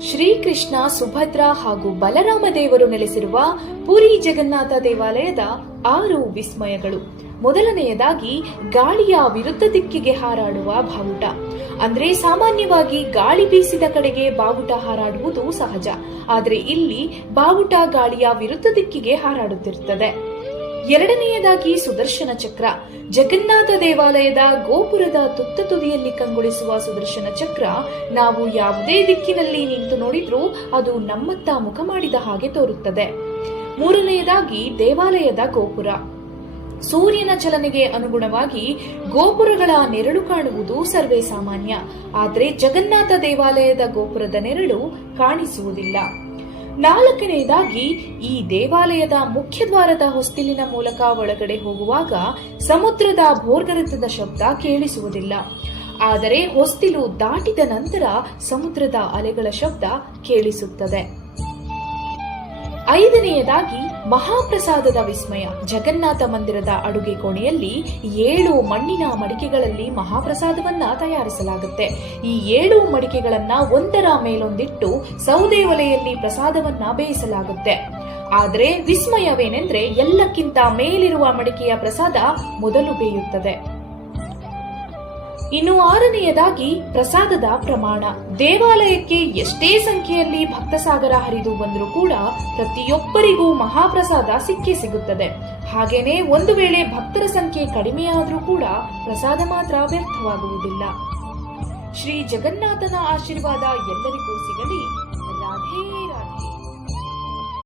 ಶ್ರೀಕೃಷ್ಣ ಸುಭದ್ರ ಹಾಗೂ ಬಲರಾಮ ದೇವರು ನೆಲೆಸಿರುವ ಪುರಿ ಜಗನ್ನಾಥ ದೇವಾಲಯದ ಆರು ವಿಸ್ಮಯಗಳು. ಮೊದಲನೆಯದಾಗಿ ಗಾಳಿಯ ವಿರುದ್ಧ ದಿಕ್ಕಿಗೆ ಹಾರಾಡುವ ಬಾವುಟ. ಅಂದ್ರೆ ಸಾಮಾನ್ಯವಾಗಿ ಗಾಳಿ ಬೀಸಿದ ಕಡೆಗೆ ಬಾವುಟ ಹಾರಾಡುವುದು ಸಹಜ. ಆದರೆ ಇಲ್ಲಿ ಬಾವುಟ ಗಾಳಿಯ ವಿರುದ್ಧ ದಿಕ್ಕಿಗೆ ಹಾರಾಡುತ್ತಿರುತ್ತದೆ. ಎರಡನೆಯದಾಗಿ ಸುದರ್ಶನ ಚಕ್ರ. ಜಗನ್ನಾಥ ದೇವಾಲಯದ ಗೋಪುರದ ತುತ್ತ ತುದಿಯಲ್ಲಿ ಕಂಗೊಳಿಸುವ ಸುದರ್ಶನ ಚಕ್ರ ನಾವು ಯಾವುದೇ ದಿಕ್ಕಿನಲ್ಲಿ ನಿಂತು ನೋಡಿದ್ರೂ ಅದು ನಮ್ಮತ್ತ ಮುಖ ಮಾಡಿದ ಹಾಗೆ ತೋರುತ್ತದೆ. ಮೂರನೆಯದಾಗಿ ದೇವಾಲಯದ ಗೋಪುರ. ಸೂರ್ಯನ ಚಲನೆಗೆ ಅನುಗುಣವಾಗಿ ಗೋಪುರಗಳ ನೆರಳು ಕಾಣುವುದು ಸರ್ವೇ ಸಾಮಾನ್ಯ. ಆದರೆ ಜಗನ್ನಾಥ ದೇವಾಲಯದ ಗೋಪುರದ ನೆರಳು ಕಾಣಿಸುವುದಿಲ್ಲ. ನಾಲ್ಕನೆಯದಾಗಿ, ಈ ದೇವಾಲಯದ ಮುಖ್ಯ ದ್ವಾರದ ಹೊಸ್ತಿಲಿನ ಮೂಲಕ ಒಳಗಡೆ ಹೋಗುವಾಗ ಸಮುದ್ರದ ಭೋರ್ಗರೆತದ ಶಬ್ದ ಕೇಳಿಸುವುದಿಲ್ಲ. ಆದರೆ ಹೊಸ್ತಿಲು ದಾಟಿದ ನಂತರ ಸಮುದ್ರದ ಅಲೆಗಳ ಶಬ್ದ ಕೇಳಿಸುತ್ತದೆ. ಐದನೆಯದಾಗಿ ಮಹಾಪ್ರಸಾದದ ವಿಸ್ಮಯ. ಜಗನ್ನಾಥ ಮಂದಿರದ ಅಡುಗೆ ಕೋಣೆಯಲ್ಲಿ ಏಳು ಮಣ್ಣಿನ ಮಡಿಕೆಗಳಲ್ಲಿ ಮಹಾಪ್ರಸಾದವನ್ನ ತಯಾರಿಸಲಾಗುತ್ತೆ. ಈ ಏಳು ಮಡಿಕೆಗಳನ್ನ ಒಂದರ ಮೇಲೊಂದಿಟ್ಟು ಸೌದೆ ಒಲೆಯಲ್ಲಿ ಪ್ರಸಾದವನ್ನ ಬೇಯಿಸಲಾಗುತ್ತೆ. ಆದರೆ ವಿಸ್ಮಯವೇನೆಂದ್ರೆ ಎಲ್ಲಕ್ಕಿಂತ ಮೇಲಿರುವ ಮಡಿಕೆಯ ಪ್ರಸಾದ ಮೊದಲು ಬೇಯುತ್ತದೆ. ಇನ್ನು ಆರನೆಯದಾಗಿ ಪ್ರಸಾದದ ಪ್ರಮಾಣ. ದೇವಾಲಯಕ್ಕೆ ಎಷ್ಟೇ ಸಂಖ್ಯೆಯಲ್ಲಿ ಭಕ್ತಸಾಗರ ಹರಿದು ಬಂದರೂ ಕೂಡ ಪ್ರತಿಯೊಬ್ಬರಿಗೂ ಮಹಾಪ್ರಸಾದ ಸಿಕ್ಕೇ ಸಿಗುತ್ತದೆ. ಹಾಗೇನೆ ಒಂದು ವೇಳೆ ಭಕ್ತರ ಸಂಖ್ಯೆ ಕಡಿಮೆಯಾದರೂ ಕೂಡ ಪ್ರಸಾದ ಮಾತ್ರ ವ್ಯರ್ಥವಾಗುವುದಿಲ್ಲ. ಶ್ರೀ ಜಗನ್ನಾಥನ ಆಶೀರ್ವಾದ ಎಲ್ಲರಿಗೂ ಸಿಗಲಿ.